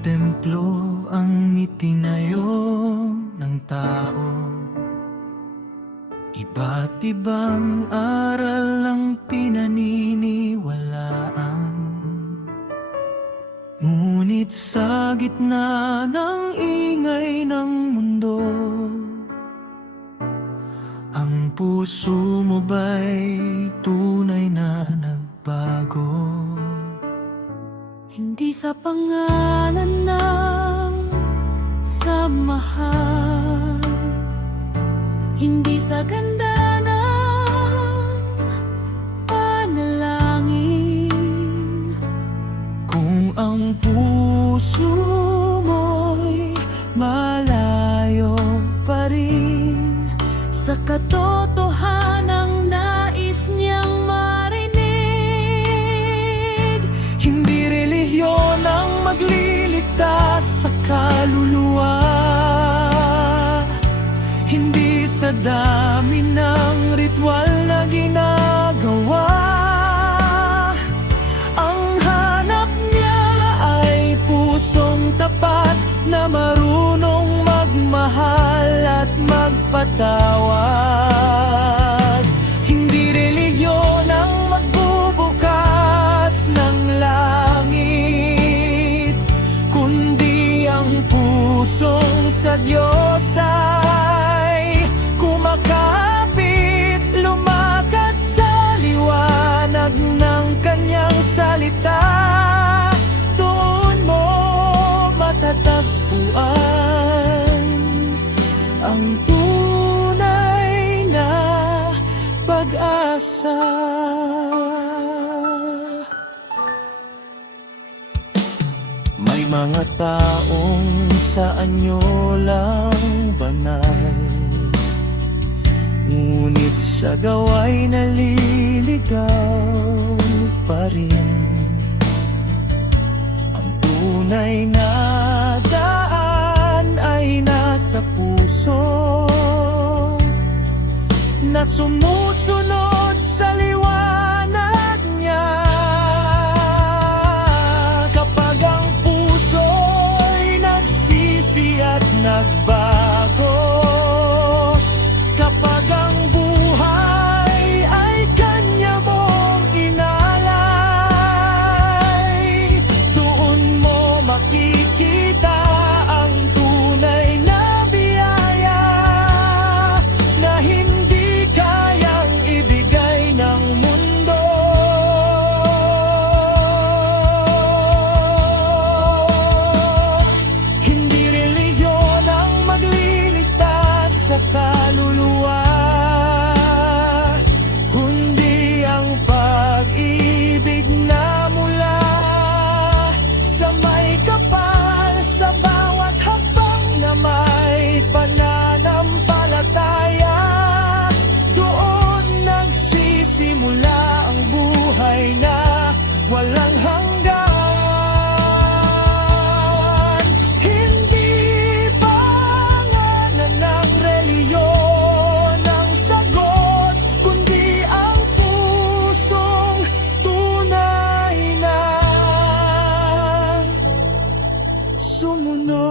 templo ang itinayo ng tao. Iba't ibang aral ang pinaniniwalaan. Ngunit sa gitna ng ingay ng mundo, ang puso mo ba'y tunay na nagbago? Hindi sa pangalan ng samahan, hindi sa ganda ng panalangin. Kung ang puso mo'y malayo pa rin Sa katotohanang nais niyang marinig, hindi relihiyon ang magliligtas sa kaluluwa. Hindi sa dami ng ritual na ginagawa. Ang hanap niya ay pusong tapat na marunong magmahal at magpatawad. Hindi relihiyon ang magbubukas ng langit, kundi ang pusong sa Diyos ay kumakapit, lumakad sa liwanag ng Kanyang salita. Doon mo matatagpuan ang tunay na pag-asa. May mga taong sa anyo lang banal, ngunit sa gawa'y naliligaw pa rin. Ang tunay na daan ay nasa puso na sumusunod sa liwanag niya. Kapag ang puso'y nagsisi at nagbago, kapag ang buhay ay Kanya mong inalay, doon mo makikita ang tunay na biyaya na hindi kayang ibigay ng mundo. Hindi relihiyon ang magliligtas sa kaluluwa, kundi ang pag-ibig na mula sa may kapal, sa bawat hakbang na may pananampalataya. Doon nagsisimula ang buhay na walang hanggan. Hindi pangalan ng reliyon ang sagot, kundi ang pusong tunay na sumunod.